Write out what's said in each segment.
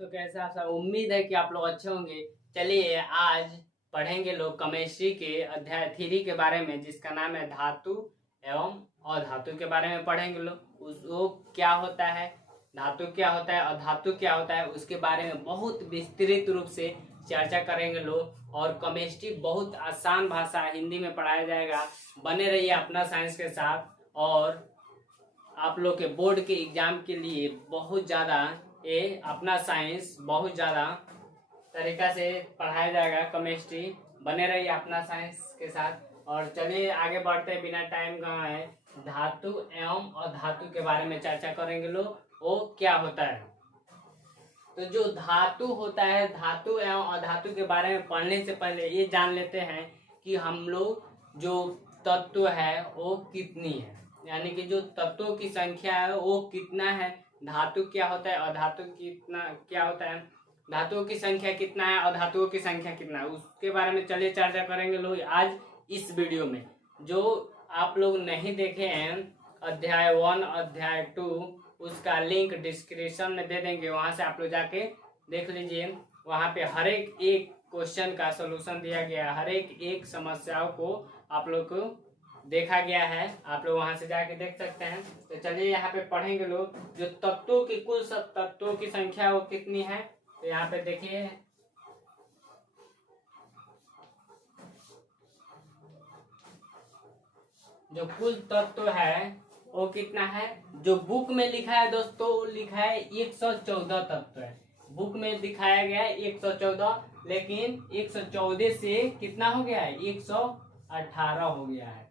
दोस्तों, कैसे आप सब। उम्मीद है कि आप लोग अच्छे होंगे। चलिए आज पढ़ेंगे लोग केमिस्ट्री के अध्याय 3 के बारे में, जिसका नाम है धातु एवं अधातु के बारे में पढ़ेंगे लोग। वो क्या होता है, धातु क्या होता है, अधातु क्या होता है, उसके बारे में बहुत विस्तृत रूप से चर्चा करेंगे लोग। और केमिस्ट्री बहुत आसान भाषा हिंदी में पढ़ाया जाएगा। बने रहिए अपना साइंस के साथ। और आप लोग के बोर्ड के एग्जाम के लिए बहुत ज़्यादा ये अपना साइंस बहुत ज़्यादा तरीका से पढ़ाया जाएगा केमिस्ट्री। बने रहिए अपना साइंस के साथ। और चलिए आगे बढ़ते हैं, बिना टाइम गंवाए धातु एवं अधातु के बारे में चर्चा करेंगे लोग। वो क्या होता है, तो जो धातु होता है, धातु एवं अधातु के बारे में पढ़ने से पहले ये जान लेते हैं कि हम लोग जो तत्व है वो कितनी है, यानी कि जो तत्वों की संख्या है वो कितना है। धातु क्या होता है, अधातु कितना क्या होता है, धातुओं की संख्या कितना है, अधातुओं की संख्या कितना है, उसके बारे में चलिए चर्चा करेंगे लोग आज इस वीडियो में। जो आप लोग नहीं देखे हैं अध्याय 1 अध्याय 2, उसका लिंक डिस्क्रिप्शन में दे देंगे, वहां से आप लोग जाके देख लीजिए। वहां पे हर एक क्वेश्चन का सलूशन दिया गया है, हर एक समस्याओं को आप लोग को देखा गया है, आप लोग वहां से जाके देख सकते हैं। तो चलिए यहाँ पे पढ़ेंगे लोग। जो तत्वों की कुल सब तत्वों की संख्या वो कितनी है, तो यहाँ पे देखिए जो कुल तत्व है वो कितना है। जो बुक में लिखा है दोस्तों, लिखा है 114 तत्व है। बुक में दिखाया गया है 114, लेकिन 114 से कितना हो गया है, 118 हो गया है।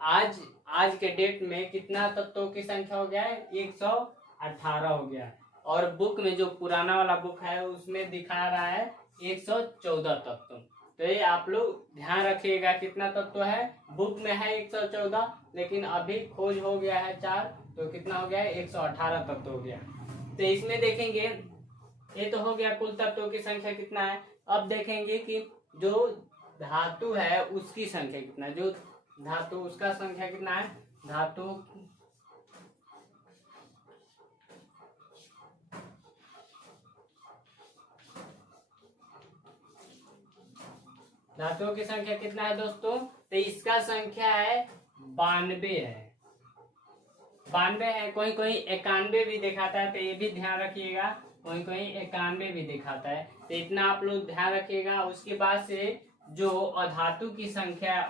आज के डेट में कितना तत्वों की संख्या हो गया है, 118 हो गया है। और बुक में जो पुराना वाला बुक है उसमें दिखा रहा है 114 तत्व। तो ये आप लोग ध्यान रखिएगा कितना तत्व है। बुक में है 114, लेकिन अभी खोज हो गया है 4, तो कितना हो गया है, 118 तत्व हो गया। तो इसमें देखेंगे, ये तो हो गया कुल तत्वों की संख्या कितना है। अब देखेंगे कि जो धातु है उसकी संख्या कितना है, जो धातु उसका संख्या कितना है। धातु धातुओं की संख्या कितना है दोस्तों, तो इसका संख्या है 92 है। 92 है, कोई कोई 91 भी दिखाता है, तो ये भी ध्यान रखिएगा। कोई कोई 91 भी दिखाता है, तो इतना आप लोग ध्यान रखिएगा। उसके बाद से जो अधातु की संख्या है,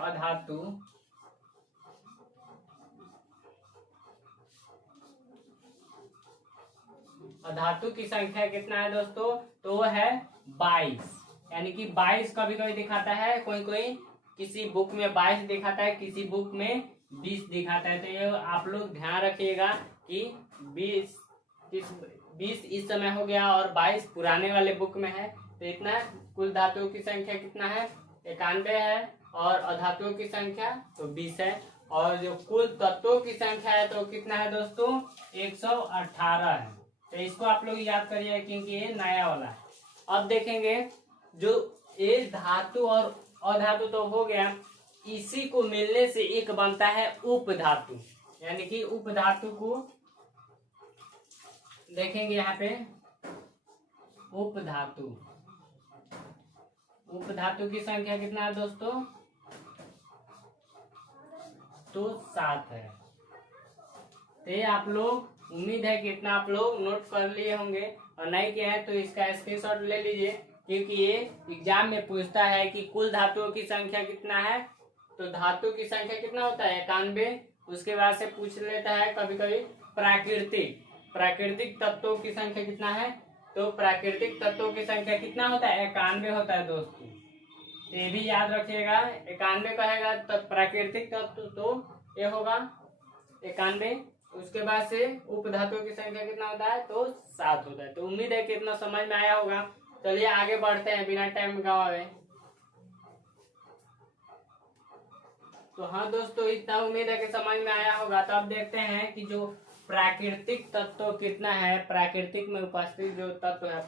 अधातु की संख्या कितना है दोस्तों, तो वो है 22, यानी कि 22 कभी कभी दिखाता है। कोई कोई किसी बुक में 22 दिखाता है, किसी बुक में 20 दिखाता है। तो ये आप लोग ध्यान रखिएगा कि 20 इस समय हो गया और 22 पुराने वाले बुक में है। तो इतना कुल धातुओं की संख्या कितना है, 91 है। और अधातुओं की संख्या तो 20 है। और जो कुल तत्वों की संख्या है तो कितना है दोस्तों, 118 है। तो इसको आप लोग याद करिए क्योंकि ये नया वाला है। अब देखेंगे जो ये धातु और अधातु तो हो गया, इसी को मिलने से एक बनता है उपधातु, यानी कि उपधातु को देखेंगे यहाँ पे। उपधातु की संख्या कितना है दोस्तों, तो 7 है। तो आप लोग, उम्मीद है कि इतना आप लोग नोट कर लिए होंगे, और नहीं किए हैं तो इसका स्क्रीनशॉट ले लीजिए, क्योंकि ये एग्जाम में पूछता है कि कुल धातुओं की संख्या कितना है। तो धातु की संख्या कितना होता है, 91। उसके बाद से पूछ लेता है कभी कभी प्राकृतिक तत्वों की संख्या कितना है। तो प्राकृतिक तत्वों की संख्या कितना होता है, 91 होता है दोस्तों। ये भी याद रखिएगा, 91 कहेगा तो प्राकृतिक तत्व तो ये होगा 91। उसके बाद से उपधातुओं की संख्या कितना होता है, तो 7 होता है। तो उम्मीद है कि इतना समझ में आया होगा। चलिए आगे बढ़ते हैं बिना टाइम गंवाए। तो हाँ दोस्तों, इतना उम्मीद है कि समझ में आया होगा। तो अब देखते हैं कि जो प्राकृतिक तत्व कितना है। प्राकृतिक में उपस्थित जो तत्व है,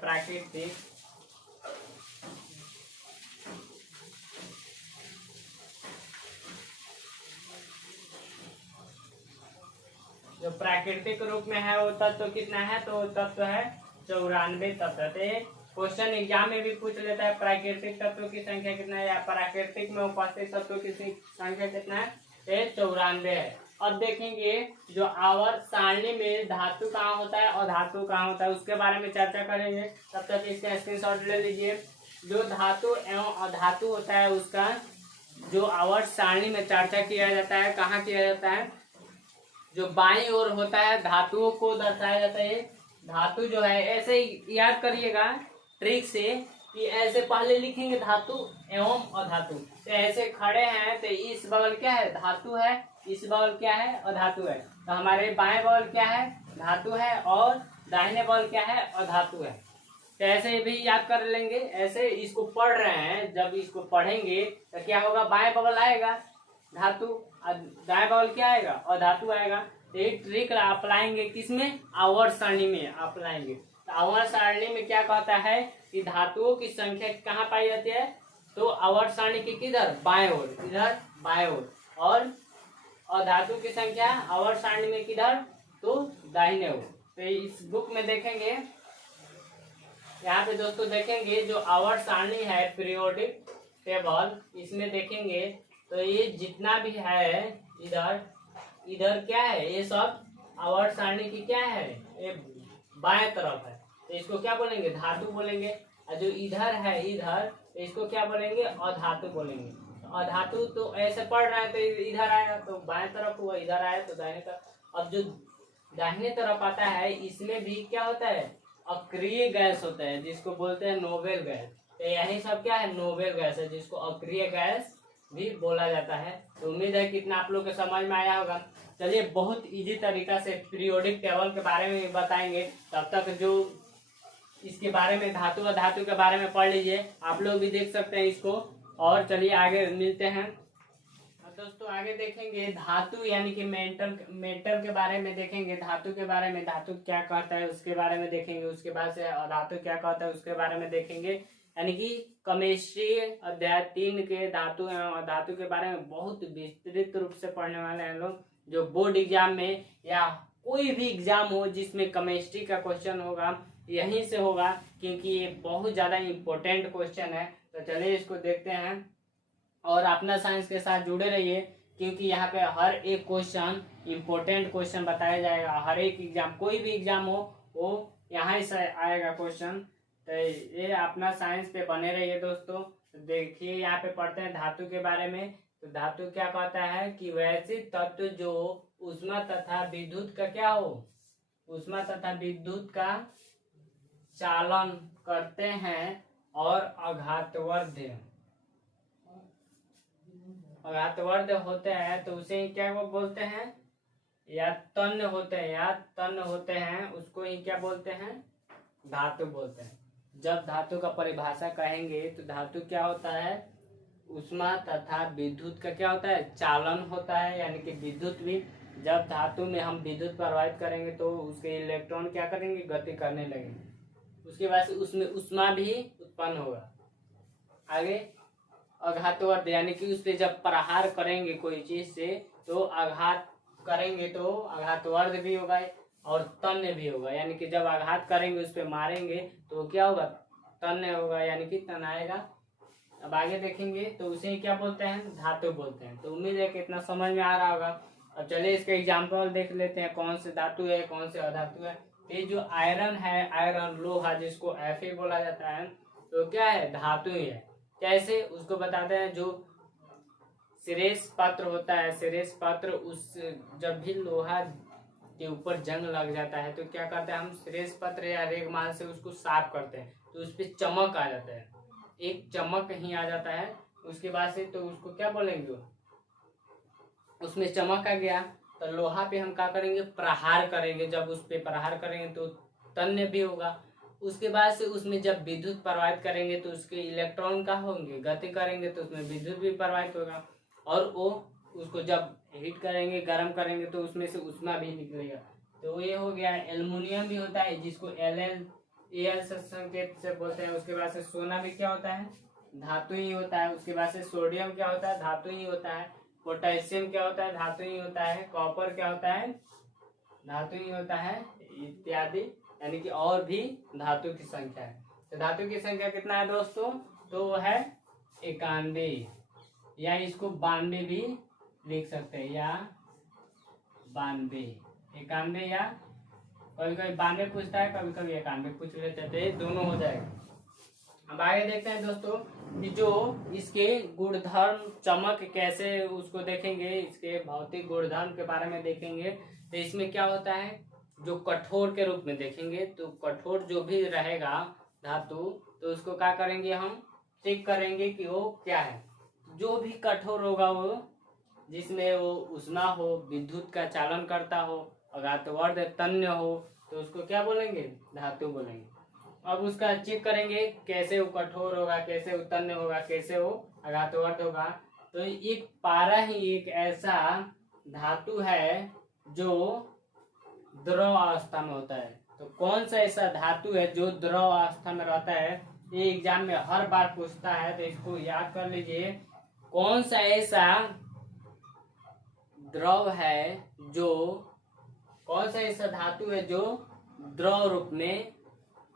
जो प्राकृतिक रूप में है वो तत्व कितना है, तो तत्व है 94 तत्व। क्वेश्चन एग्जाम में भी पूछ लेता है प्राकृतिक तत्वों की संख्या कितना है, या प्राकृतिक में उपस्थित तत्वों की संख्या कितना है, 94 है। अब देखेंगे जो आवर्त सारणी में धातु कहाँ होता है और धातु कहाँ होता है उसके बारे में चर्चा करेंगे। तब तक इसका स्क्रीनशॉट ले लीजिए। जो धातु एवं अधातु होता है उसका जो आवर्त सारणी में चर्चा किया जाता है, कहाँ किया जाता है, जो बाईं ओर होता है धातुओं को दर्शाया जाता है। धातु जो है ऐसे ही याद करिएगा ट्रिक से कि ऐसे पहले लिखेंगे धातु एवं अधातु। तो ऐसे खड़े हैं तो इस बगल क्या है, धातु है, इस बगल क्या है, अधातु है। तो हमारे बाएं बगल क्या है, धातु है, और दाहिने बगल क्या है, अधातु है। तो ऐसे भी याद कर लेंगे। ऐसे इसको पढ़ रहे हैं, जब इसको पढ़ेंगे तो क्या होगा, बाएं बगल आएगा धातु, दाएं बगल क्या आएगा, अधातु आएगा। तो ये ट्रिक अप्लाएंगे किसमें, आवर्त सारणी में अप्लाएंगे। तो आवर्त सारणी में क्या कहता है कि धातुओं की संख्या कहाँ पाई जाती है, तो आवर्त सारणी की किधर, बाएं ओर, इधर बाएं ओर, और अधातु की संख्या आवर्त सारणी में किधर, तो दाहिने ओर। तो इस बुक में देखेंगे, यहाँ पे दोस्तों देखेंगे जो आवर्त सारणी है पीरियोडिक टेबल, इसमें देखेंगे तो ये जितना भी है इधर इधर क्या है, ये सब आवर्त सारणी की क्या है, ये बाएं तरफ है। तो इसको क्या बोलेंगे, धातु बोलेंगे। और जो इधर है इधर, तो इसको क्या बोलेंगे, अधातु बोलेंगे। तो अधातु तो ऐसे पढ़ रहे हैं तो इधर आएगा, तो बाएं तरफ हुआ, इधर आया तो दाहिने तरफ। अब जो दाहिने तरफ आता है इसमें भी क्या होता है, अक्रिय गैस होता है, जिसको बोलते हैं नोबेल गैस। तो यही सब क्या है, नोबेल गैस है, जिसको अक्रिय गैस भी बोला जाता है। तो उम्मीद है कितना आप लोग को समझ में आया होगा। चलिए बहुत इजी तरीका से पीरियोडिक टेबल के बारे में बताएंगे। तब तक जो इसके बारे में धातु और धातु के बारे में पढ़ लीजिए, आप लोग भी देख सकते हैं इसको। और चलिए आगे मिलते हैं। दोस्तों आगे देखेंगे धातु यानी कि मेटल के बारे में देखेंगे। धातु के बारे में, धातु क्या कहता है उसके बारे में देखेंगे। उसके बाद से अधातु क्या कहता है उसके बारे में देखेंगे। यानी कि केमिस्ट्री अध्याय 3 के धातु एवं अधातु के बारे में बहुत विस्तृत रूप से पढ़ने वाले हैं लोग। जो बोर्ड एग्जाम में या कोई भी एग्जाम हो जिसमें केमिस्ट्री का क्वेश्चन होगा, यहीं से होगा, क्योंकि ये बहुत ज्यादा इम्पोर्टेंट क्वेश्चन है। तो चलिए इसको देखते हैं और अपना साइंस के साथ जुड़े रहिए, क्योंकि यहाँ पे हर एक क्वेश्चन इम्पोर्टेंट क्वेश्चन बताया जाएगा। हर एक एग्जाम, कोई भी एग्जाम हो वो यहाँ से आएगा क्वेश्चन। तो ये अपना साइंस पे बने रहिए दोस्तों। तो देखिए यहाँ पे पढ़ते हैं धातु के बारे में। तो धातु क्या कहता है कि वैसे तत्व जो ऊष्मा तथा विद्युत का क्या हो, ऊष्मा तथा विद्युत का चालन करते हैं और अघातवर्ध होते हैं, तो उसे क्या वो बोलते हैं, या तन्य होते हैं, उसको ही क्या बोलते हैं, धातु बोलते हैं। जब धातु का परिभाषा कहेंगे तो धातु क्या होता है, ऊष्मा तथा विद्युत का क्या होता है, चालन होता है। यानी कि विद्युत भी, जब धातु में हम विद्युत प्रवाहित करेंगे तो उसके इलेक्ट्रॉन क्या करेंगे, गति करने लगेंगे। उसके बाद से उसमें ऊष्मा भी उत्पन्न होगा। आगे अघातवर्ध, यानी कि उस पर जब प्रहार करेंगे कोई चीज से तो आघात करेंगे तो अघातवर्ध भी होगा और तन्य भी होगा। यानी कि जब आघात करेंगे, उस पर मारेंगे तो क्या होगा, तन्य होगा, यानी कि तनाएगा। अब आगे देखेंगे तो उसे क्या बोलते हैं, धातु बोलते हैं। तो उम्मीद है कि इतना समझ में आ रहा होगा। अब चलिए इसके एग्जाम्पल देख लेते हैं, कौन से धातु है कौन से अधातु है। ये जो आयरन है, आयरन लोहा जिसको Fe बोला जाता है, तो क्या है, धातु ही है। कैसे उसको बताते हैं। जो सिरेश पत्र होता है, सिरेश पत्र, उस जब भी लोहा के ऊपर जंग लग जाता है तो क्या करते हैं हम, सिरेश पत्र या रेगमाल से उसको साफ करते हैं तो उस पर चमक आ जाता है, एक चमक ही आ जाता है। उसके बाद से तो उसको क्या बोलेंगे, उसमें चमक आ गया तो लोहा पे हम क्या करेंगे, प्रहार करेंगे। जब उस पे प्रहार करेंगे तो तन्य भी होगा। उसके बाद से उसमें जब विद्युत प्रवाहित करेंगे तो उसके इलेक्ट्रॉन का होंगे, गति करेंगे तो उसमें विद्युत भी प्रवाहित होगा। और वो उसको जब हीट करेंगे, गर्म करेंगे तो उसमें से ऊष्मा भी निकलेगा। तो ये हो गया। एल्युमिनियम भी होता है जिसको Al से संकेत से बोलते हैं। उसके बाद से सोना भी क्या होता है, धातु ही होता है। उसके बाद से सोडियम क्या होता है, धातु ही होता है। पोटेशियम क्या होता है, धातु ही होता है। कॉपर क्या होता है, धातु ही होता है, इत्यादि यानी कि और भी धातु की संख्या है। तो धातु की संख्या कितना है दोस्तों, तो वो है 91, या इसको 92 भी लिख सकते हैं, या 92, 91, या कभी कभी 92 पूछता है, कभी कभी 91 पूछ लेते हैं, दोनों हो जाएगा। अब आगे देखते हैं दोस्तों कि जो इसके गुणधर्म चमक कैसे उसको देखेंगे, इसके भौतिक गुणधर्म के बारे में देखेंगे। तो इसमें क्या होता है, जो कठोर के रूप में देखेंगे, तो कठोर जो भी रहेगा धातु, तो उसको क्या करेंगे, हम चेक करेंगे कि वो क्या है। जो भी कठोर होगा वो, जिसमें वो उष्मा हो, विद्युत का चालन करता हो, अघातवर्ध तन्य हो, तो उसको क्या बोलेंगे, धातु बोलेंगे। अब उसका चेक करेंगे कैसे वो कठोर होगा, कैसे वो तन्य होगा, कैसे वो अघातवर्ध होगा। तो एक पारा ही एक ऐसा धातु है जो द्रव अवस्था में होता है। तो कौन सा ऐसा धातु है जो द्रव अवस्था में रहता है, ये एग्जाम में हर बार पूछता है, तो इसको याद कर लीजिए। कौन सा ऐसा द्रव है जो, कौन सा ऐसा धातु है जो द्रव रूप में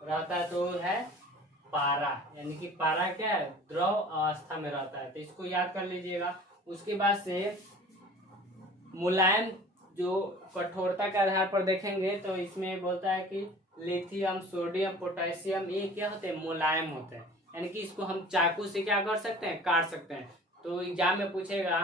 रहता है, तो है पारा। यानी कि पारा क्या है, द्रव अवस्था में रहता है, तो इसको याद कर लीजिएगा। उसके बाद से मुलायम, जो कठोरता के आधार पर देखेंगे, तो इसमें बोलता है कि लिथियम, सोडियम, पोटेशियम, ये क्या होते हैं, मुलायम होते हैं। यानी कि इसको हम चाकू से क्या कर सकते हैं, काट सकते हैं। तो एग्जाम में पूछेगा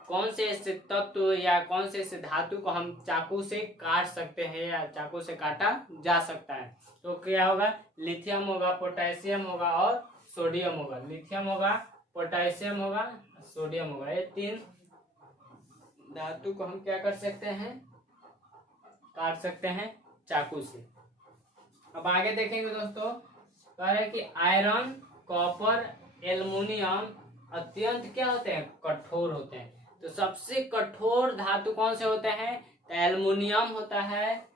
कौन से ऐसे तत्व या कौन से ऐसे धातु को हम चाकू से काट सकते हैं या चाकू से काटा जा सकता है, तो क्या होगा, लिथियम होगा, पोटेशियम होगा और सोडियम होगा। लिथियम होगा, पोटेशियम होगा, सोडियम होगा, ये 3 धातु को हम क्या कर सकते हैं, काट सकते हैं चाकू से। अब आगे देखेंगे दोस्तों, कह रहे हैं कि आयरन, कॉपर, एल्युमिनियम अत्यंत क्या होते हैं, कठोर होते हैं। तो सबसे कठोर धातु कौन से होते हैं, तो एल्युमिनियम होता है,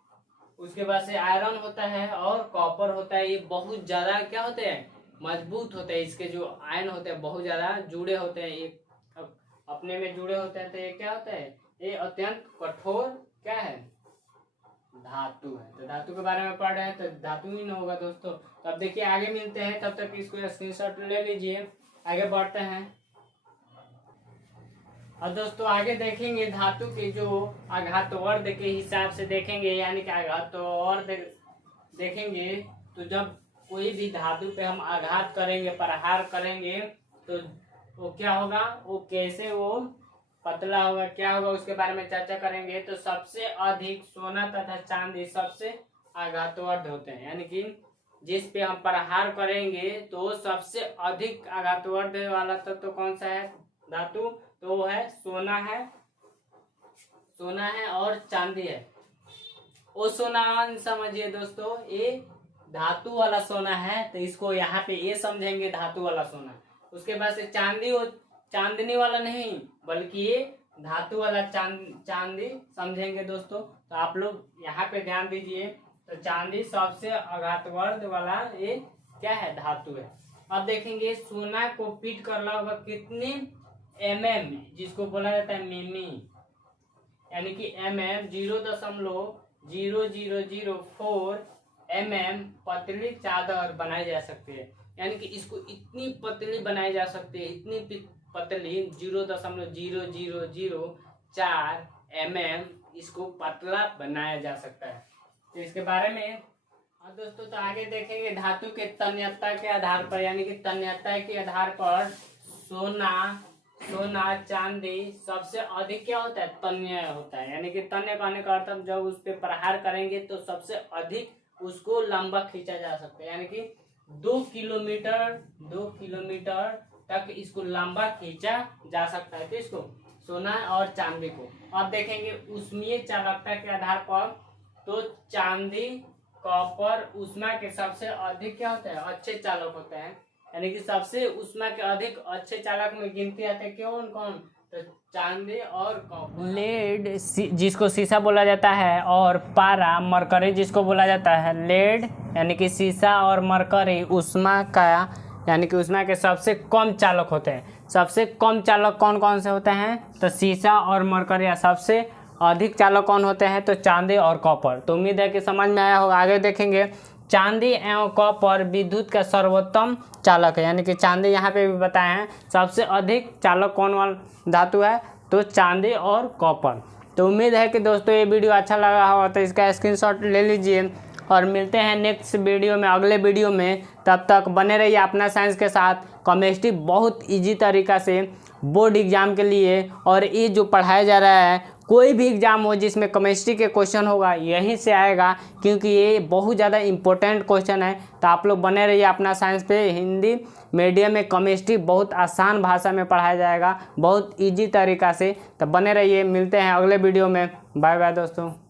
उसके बाद से आयरन होता है और कॉपर होता है। ये बहुत ज्यादा क्या होते हैं, मजबूत होते हैं। इसके जो आयन होते हैं बहुत ज्यादा जुड़े होते हैं, ये अपने में जुड़े होते हैं। तो ये क्या होता है, ये अत्यंत कठोर क्या है, धातु है। तो धातु के बारे में पढ़ रहे हैं, तो धातु ही ना होगा दोस्तों। तो अब देखिए आगे मिलते हैं, तब तक इसको स्क्रीनशॉट ले लीजिए, आगे बढ़ते हैं। और दोस्तों आगे देखेंगे धातु के जो आघातवर्ध के हिसाब से देखेंगे, यानी कि आघातवर्ध देखेंगे। तो जब कोई भी धातु पे हम आघात करेंगे, प्रहार करेंगे, तो वो क्या होगा, वो कैसे वो पतला होगा, क्या होगा, उसके बारे में चर्चा करेंगे। तो सबसे अधिक सोना तथा चांदी सबसे आघातवर्ध होते हैं, यानी कि जिस पे हम प्रहार करेंगे तो सबसे अधिक आघातवर्ध वाला तत्व कौन सा है, धातु, तो वो है सोना है, सोना है और चांदी है। वो सोना समझिए दोस्तों, ये धातु वाला सोना है, तो इसको यहाँ पे ये समझेंगे धातु वाला सोना। उसके बाद से चांदी, वो चांदनी वाला नहीं, बल्कि ये धातु वाला चांदी समझेंगे दोस्तों। तो आप लोग यहाँ पे ध्यान दीजिए। तो चांदी सबसे आघातवर्ध वाला ये क्या है, धातु है। अब देखेंगे सोना को पीट करना होगा कितनी mm, जिसको बोला जाता है मिमी, यानी कि mm 0.0004 mm पतली चादर बनाई जा सकती है। यानी कि इसको इतनी पतली बनाई जा सकती है, इतनी पतली 0.0004 mm इसको पतला बनाया जा सकता है। तो इसके बारे में दोस्तों तो आगे देखेंगे धातु के तन्यता के आधार पर, यानी कि तन्यता के आधार पर सोना चांदी सबसे अधिक क्या होता है, तन्य होता है। यानी कि तन्य कहने का अर्थ जब उस पर प्रहार करेंगे तो सबसे अधिक उसको लंबा खींचा जा सकता है, यानी कि 2 किलोमीटर तक इसको लंबा खींचा जा सकता है। तो इसको सोना और चांदी को अब देखेंगे ऊष्मीय चालकता के आधार पर। तो चांदी, कॉपर ऊष्मा के सबसे अधिक क्या होते हैं, अच्छे चालक होते हैं। यानी कि सबसे ऊष्मा के अधिक अच्छे चालक में गिनती आते हैं कौन कौन, तो चांदी और कॉपर। लेड जिसको सीसा बोला जाता है, और पारा, मरकरी जिसको बोला जाता है लेड, यानी कि सीसा और मरकरी ऊष्मा का, यानी कि ऊष्मा के सबसे कम चालक होते हैं। सबसे कम चालक कौन कौन से होते हैं, तो सीसा और मरकरी। सबसे अधिक चालक कौन होते हैं, तो चांदी और कॉपर। तो उम्मीद है कि समझ में आया होगा। आगे देखेंगे, चांदी एवं कॉपर विद्युत का सर्वोत्तम चालक है, यानी कि चांदी यहाँ पे भी बताए हैं सबसे अधिक चालक कौन वाला धातु है, तो चांदी और कॉपर। तो उम्मीद है कि दोस्तों ये वीडियो अच्छा लगा होगा, तो इसका स्क्रीनशॉट ले लीजिए और मिलते हैं नेक्स्ट वीडियो में, अगले वीडियो में। तब तक बने रहिए अपना साइंस के साथ। केमिस्ट्री बहुत ईजी तरीका से बोर्ड एग्जाम के लिए, और ये जो पढ़ाया जा रहा है कोई भी एग्जाम हो जिसमें केमिस्ट्री के क्वेश्चन होगा यहीं से आएगा, क्योंकि ये बहुत ज़्यादा इंपॉर्टेंट क्वेश्चन है। तो आप लोग बने रहिए अपना साइंस पे। हिंदी मीडियम में केमिस्ट्री बहुत आसान भाषा में पढ़ाया जाएगा, बहुत ईजी तरीका से। तो बने रहिए, मिलते हैं अगले वीडियो में। बाय बाय दोस्तों।